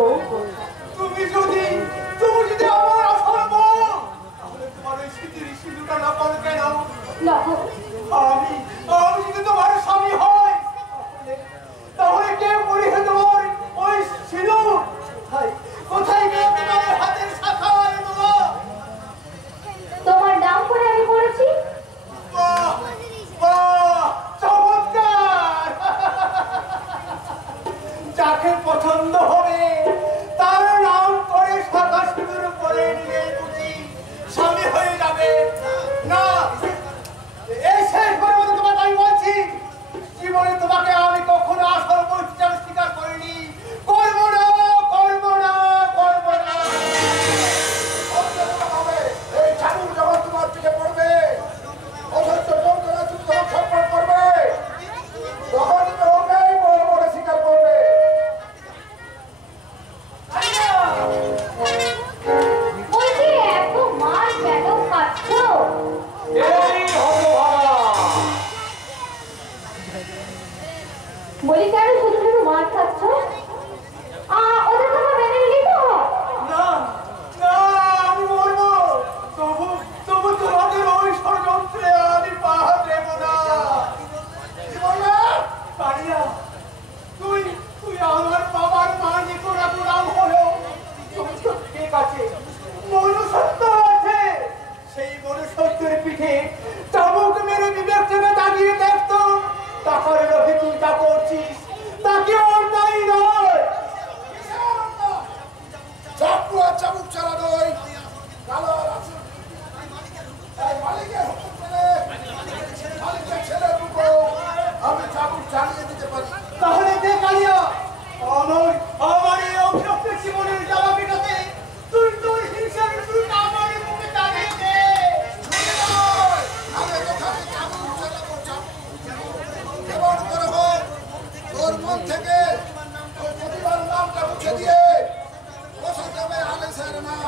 তুমি যদি আমার আসল বউ, তাহলে তোমার ওই স্মৃতির সিঁদুরটা না পারো কেন? আমি যদি তোমার স্বামী হয়, তাহলে কে পরিহে তোমার ওই সিঁদুর? কোথায় গিয়ে তোমার হাতের শাখা বাবা? তোমার নাম করে আমি পড়েছি। চমৎকার! যাকে পছন্দ হবে তার নাম করে শাখা সিঁদুর করে নিয়ে বুঝি স্বামী হয়ে যাবে না? এই শেষবার মতো তোমাকে আমি বলছি, জীবনে তোমাকে আমি কখনো আসল পরিচয় স্বীকার করিনি, করবো না, করবো না, করবো না। এই ঠাকুর যখন তোমার দিকে পড়বে, অসহ্য যন্ত্রণা তুমি যখন ছটফট করবে, তখন ওকেই বড় বড় স্বীকার করবে। বলছি এত মার কেন খাচ্ছ? বলি কেন শুধু শুধু মার খাচ্ছ? ওদের কথা মেনে নিলি তো? না না, আমি বলবো তবু তোমাদের ওই ষড়যন্ত্রে আমি পা দেব না। কি বললে? কালিয়া, তুই আমার বাবার মা নিকোরা নাম হলো, ঠিক আছে, মনুষ্যত্ব আছে। সেই মনুষ্যত্বের পিঠে চাবুক মেরে বিবেক চেপে দাঁড়িয়ে দেখতো, তাহলে রবি তুই যা করছিস তাকে অন্যায় নয়। চাকু আর চাবুক ছাড়া নয়, কালো আর আসল। এই মালিকের হুকুম পেলে মালিকের ছেলের উপর আমি চাবুক চালিয়ে দিতে পারি। তাহলে দে কালিয়া, আমার এই অভিশপ্ত জীবনের জ্বালা মেটাতে তুই তোর হিংসার সুরটা আমার মুখে টানিয়ে দে। আমি তোখানে চাবুক চালাবো, চাবুক। কেমন করে হোক তোর মন থেকে ওই প্রতিবার নামটা মুছে দিয়ে বসে যাবে আলেসের মা।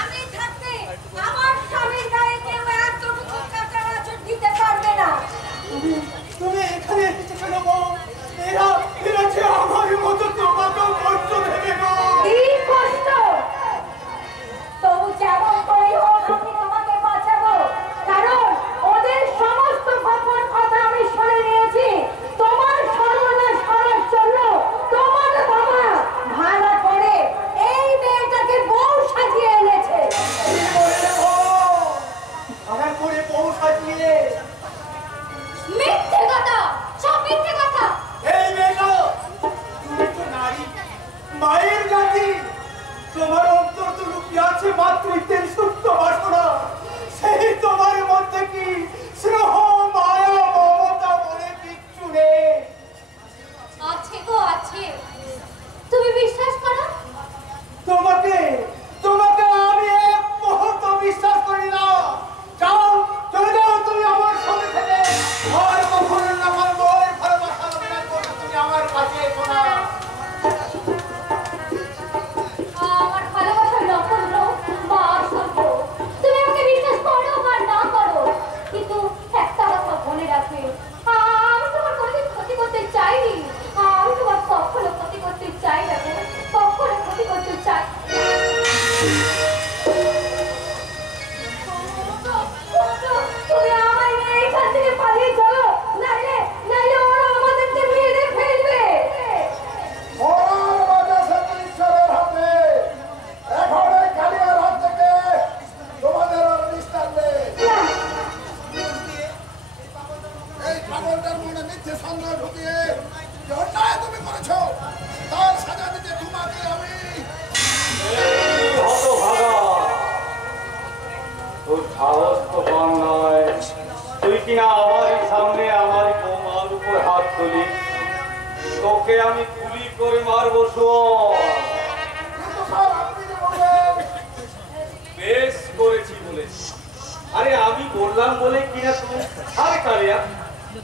আমি থাকতে আমার স্বামীর গায়ে কেউ এতটুকু কাঁচা আঁচড় দিতে পারবে না। তুমি এখানে এসেছো কেন বউ? এরা যে আমার মতো তোমাকেও কষ্ট দেবে না। কি কষ্ট? তবু যেমন করেই হোক আমি তোমাকে বাঁচাবো, কারণ ওদের সমস্ত গোপন কথা আমি শুনে নিয়েছি। তোমার সর্বনাশ করার জন্য তোমার বাবা ভালো করে এই মেয়েটাকে বউ সাজিয়ে এনেছে। কি বললে বউ? আমার করে বউ সাজিয়ে? মিথ্যে কথা, সব মিথ্যে কথা। এই মেয়েটা, তুমি তো নারী, মায়ের জাতি, তোমার অন্তর তো লুকিয়ে আছে মাতৃত্বের সুপ্ত বাসনা। সেই তোমার মধ্যে কি স্নেহ, মায়া, মমতা বলে কিচ্ছু নেই? আছে গো আছে, তুমি বিশ্বাস করো? তোমাকে আমি এক মুহূর্ত বিশ্বাস করি না। যাও, চলে যাও তুমি আমার সাথে থেকে। আর কখনো না আমার বউয়ের ভালোবাসার অভিনয় করবে তুমি আমার কাছে এসো না। আমার ভালোবাসার নক্ষত্র বা আসল বউ, তুমি আমাকে বিশ্বাস করো বা না করো, কিন্তু একটা কথা মনে রাখবে, আমি তোমার কোনোদিন ক্ষতি করতে চাইনি। আমি তোমার কখনো ক্ষতি করতে চাই না গো, কখনো ক্ষতি করতে চাই। তুমি আমায় নিয়ে এখান থেকে পালিয়ে চলো, নাইলে ওরা আমাদেরকে মেরে ফেলবে। মরার বাতাসে ঈশ্বরের হাতে। এখন এই কালিয়ার হাত থেকে তোমাদের আর নিস্তার নেই। এই পাগলটার মনে মিথ্যে সন্দেহ ঢুকিয়ে যে অন্যায় তুমি করেছো, তার সাজা দিতে তোমাকে আমি। তোর সাহস তো কম নয়, তুই কিনা আমার সামনে আমার বৌমার উপর হাত তুলি। তোকে আমি গুলি করে মারবো। কিন্তু স্যার আপনি যে বললেন বেশ করেছি বলেছি। আরে আমি বললাম বলে কিনা তুমি? আরে কালিয়া,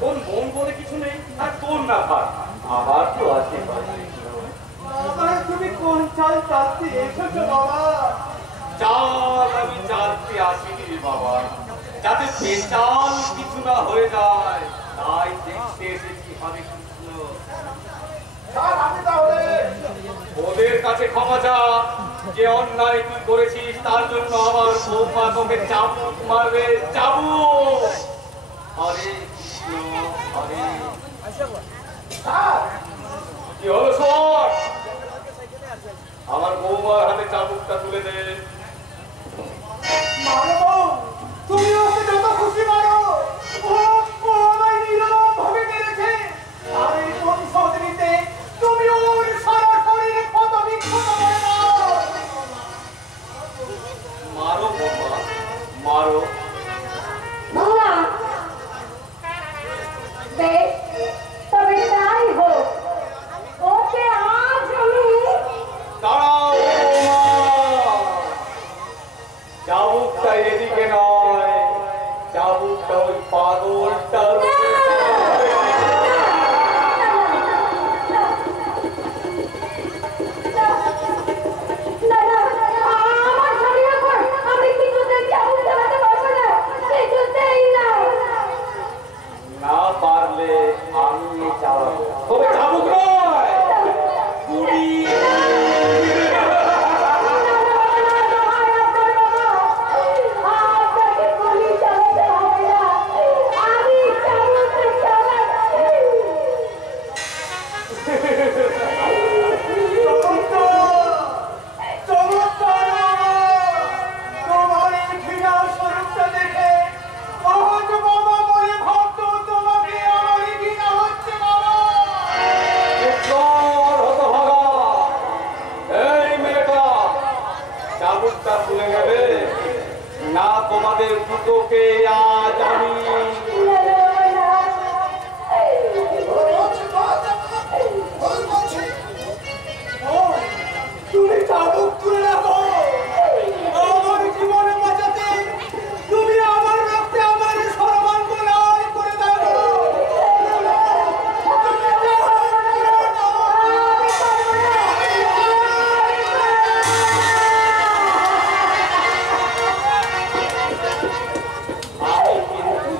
তোর মন বলে কিছু নেই, আর তোর না থাক, আবার তো আছে। আমার তুমি কোন চাল চালতে এসেছো বাবা? চাল আমি চালতে আসিনি রে বাবা, যাতে বেচাল কিছু না হয়ে যায়, তাই দেখতে এসেছি। হরে কৃষ্ণ। স্যার আমি তাহলে ওদের কাছে ক্ষমা চা, যে অন্যায় তুই করেছিস তার জন্য আমার বৌমা তোকে চাবুক মারবে, চাবুক। হরে কৃষ্ণ, হরে। স্যার কি হলো সর? আমার বৌমার হাতে চাবুকটা তুলে দে। মারো, তুমি ওকে যত খুশি মারো, ও আমায় নিরবভাবে মেরেছে। আর এই প্রতিশোধ নিতে তুমি ওর সারা শরীরে ক্ষত বিক্ষত করে দাও। মারো বৌমা, মারো। না, বেশ, তবে তাই হোক। ওকে আজ আমি দাঁড়াও বৌমা, চাবুকটা এদিকে নয়, চাবুকটা ওই পাগলটার উপরে চালাবে। না, না, আমার শরীরের উপর আমি কিছুতেই চাবুক চালাতে পারবো না, কিছুতেই না। না পারলে আমি চালাবো। তবে চাবুক নয়, গুলি। আপনাকে গুলি চালাতে হবে না, আমি চাবুক চালাচ্ছি। চমৎকার বাবা! তোমার এই ঘৃণার স্বরূপটা দেখে সহজ বাবা মনে ভাবতো তোমাকে আমার ঘৃণা হচ্ছে বাবা। উত্তর হতভাগা। এই মেয়েটা, চাবুকটা তুলে নেবে না তোমাদের দুটোকে আজ আমি। ও, তুমি চাবুক তুলে রাখো। আমার জীবন বাঁচাতে তুমি আমার রক্তে আমার সর্বাঙ্গ লাল করে দাও। তুমি চাবুক তুলে রাখো। আমি কিন্তু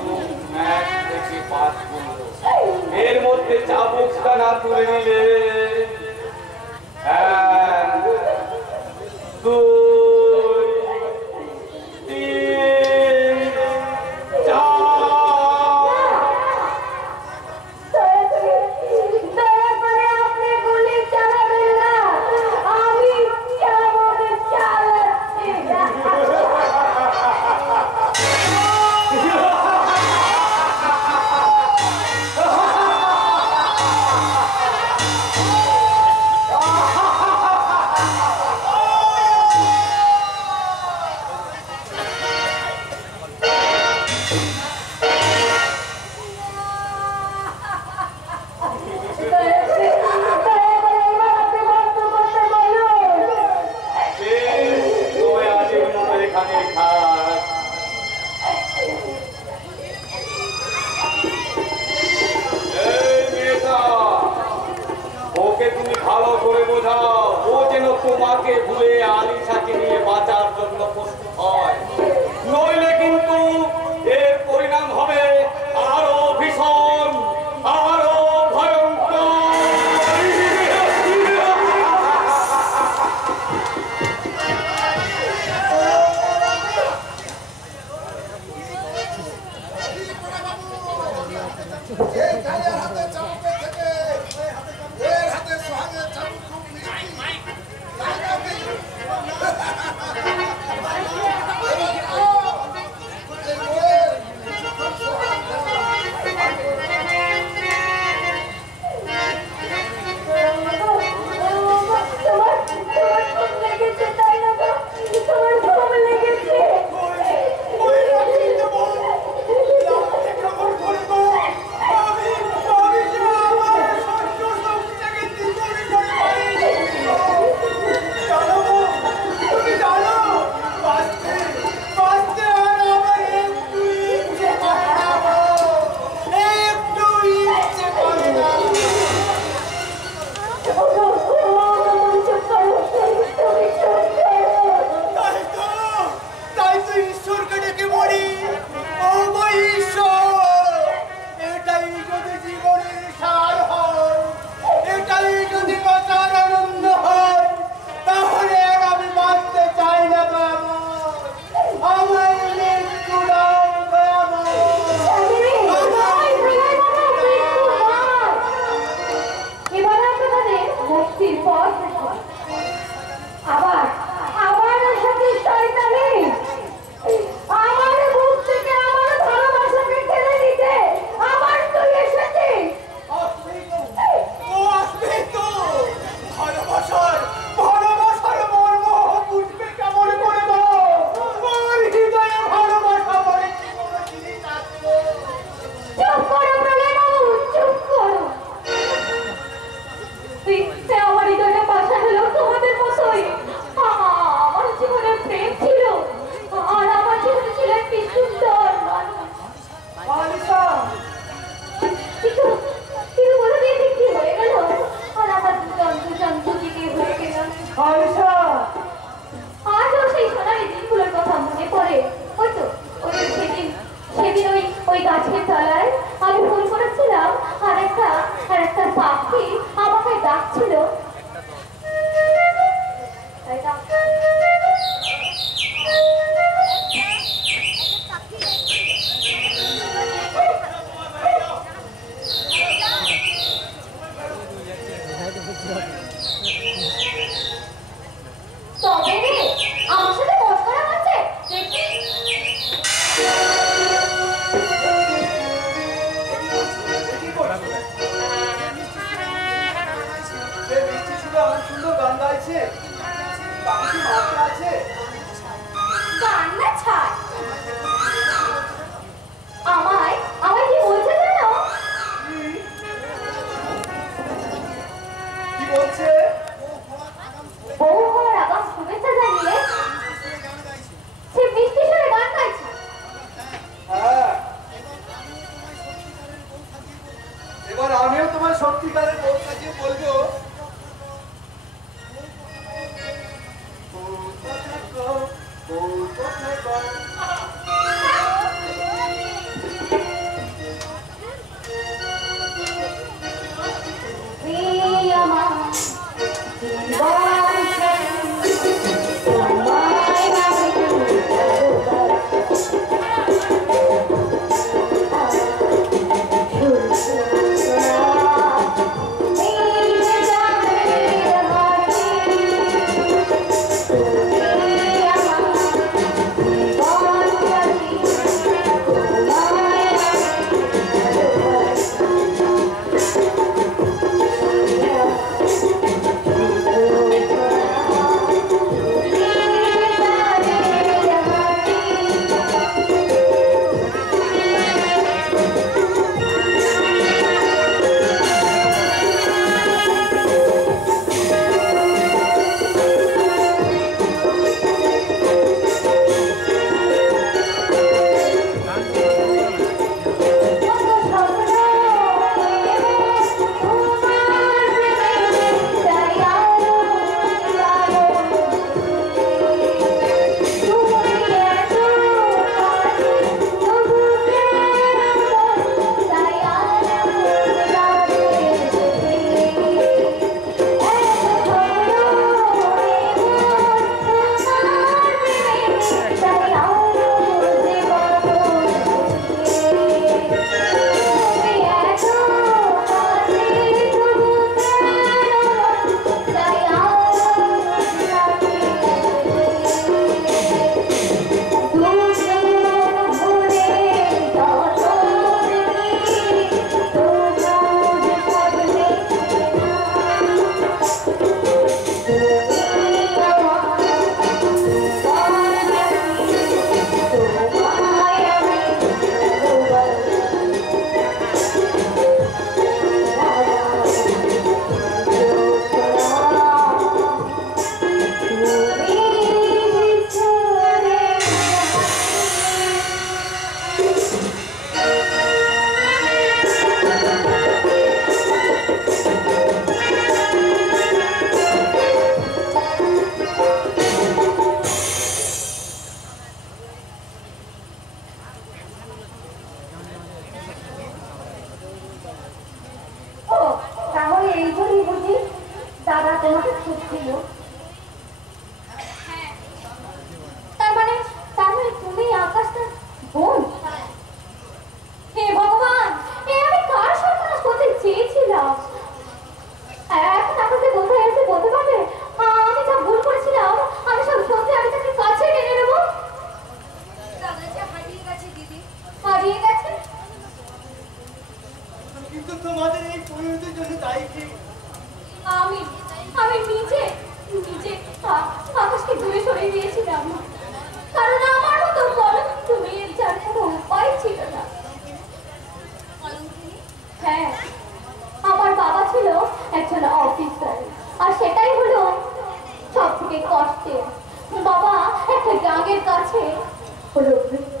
হলো